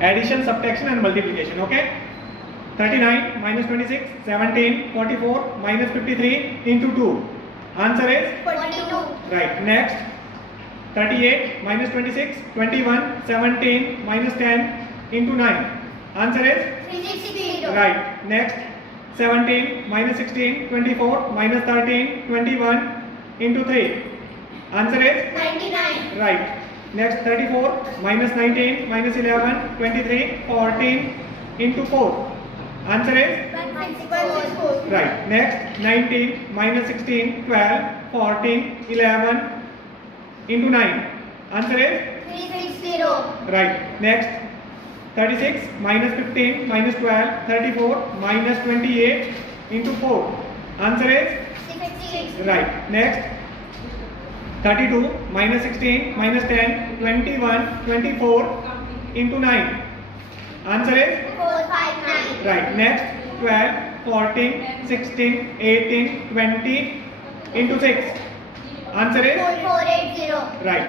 Addition, subtraction and multiplication. Okay. 39 minus 26, 17, 44 minus 53 into 2. Answer is 42. Right. Next. 38 minus 26, 21, 17 minus 10 into 9. Answer is 360. Right. Next. 17 minus 16, 24 minus 13, 21 into 3. Answer is 99. Right. Next. 34 minus 19 minus 11, 23, 14 into 4. Answer is 164. right. Next. 19 minus 16, 12, 14, 11 into 9. Answer is 360. right. Next. 36 minus 15 minus 12, 34 minus 28 into 4. Answer is 66. right. Next. 32 minus 16 minus 10, 21, 24 into 9. Answer is 459. right. Next. 12, 14, 16, 18, 20 into 6. Answer is 480. right.